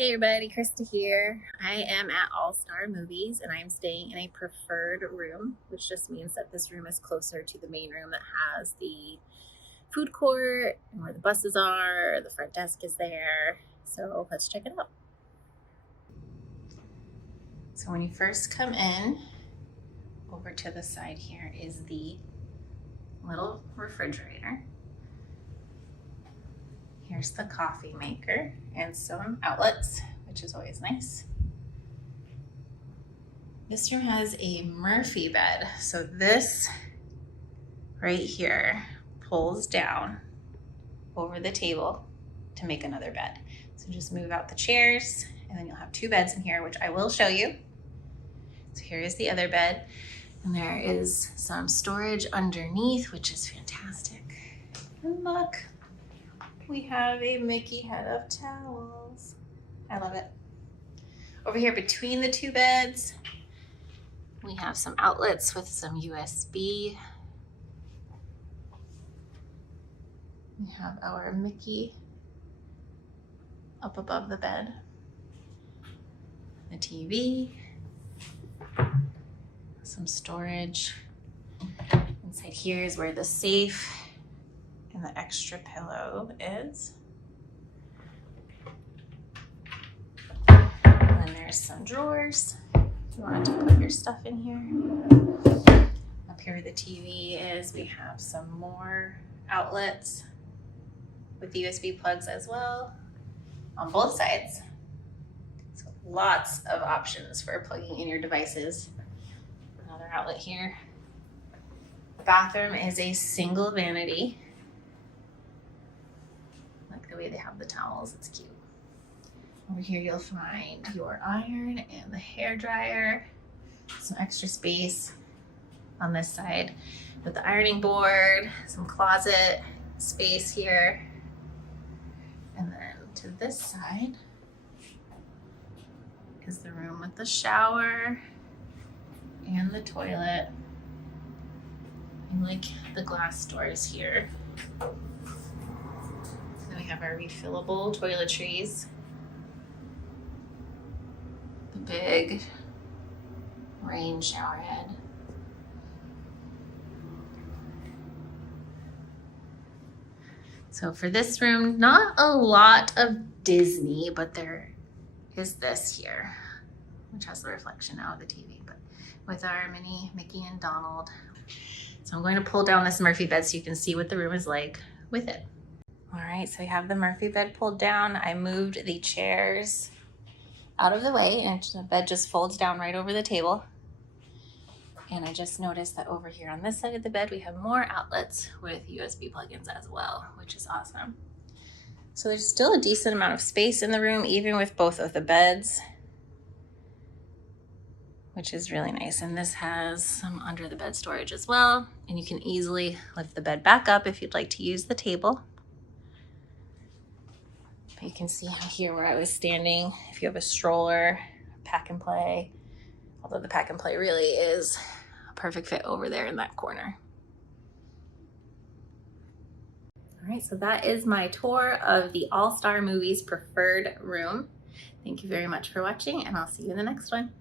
Hey everybody, Krista here. I am at All Star Movies and I'm staying in a preferred room, which just means that this room is closer to the main room that has the food court and where the buses are. The front desk is there. So let's check it out. So when you first come in, over to the side here is the little refrigerator. Here's the coffee maker and some outlets, which is always nice. This room has a Murphy bed. So this right here pulls down over the table to make another bed. So just move out the chairs and then you'll have two beds in here, which I will show you. So here is the other bed. And there is some storage underneath, which is fantastic. And look, we have a Mickey head of towels. I love it. Over here between the two beds, we have some outlets with some USB. We have our Mickey up above the bed. The TV. Some storage. Inside here is where the safe and the extra pillow is. And then there's some drawers if you wanted to put your stuff in here. Up here where the TV is, we have some more outlets with USB plugs as well on both sides. So lots of options for plugging in your devices. Another outlet here. The bathroom is a single vanity. The way they have the towels, it's cute. Over here you'll find your iron and the hair dryer. Some extra space on this side with the ironing board, some closet space here. And then to this side is the room with the shower and the toilet. I like the glass doors here. We have our refillable toiletries. The big rain shower head. So for this room, not a lot of Disney, but there is this here, which has the reflection now of the TV, but with our mini Mickey and Donald. So I'm going to pull down this Murphy bed so you can see what the room is like with it. All right, so we have the Murphy bed pulled down. I moved the chairs out of the way and the bed just folds down right over the table. And I just noticed that over here on this side of the bed, we have more outlets with USB plugins as well, which is awesome. So there's still a decent amount of space in the room, even with both of the beds, which is really nice. And this has some under the bed storage as well. And you can easily lift the bed back up if you'd like to use the table. You can see here where I was standing, if you have a stroller, pack and play, although the pack and play really is a perfect fit over there in that corner. All right, so that is my tour of the All Star Movies preferred room. Thank you very much for watching, and I'll see you in the next one.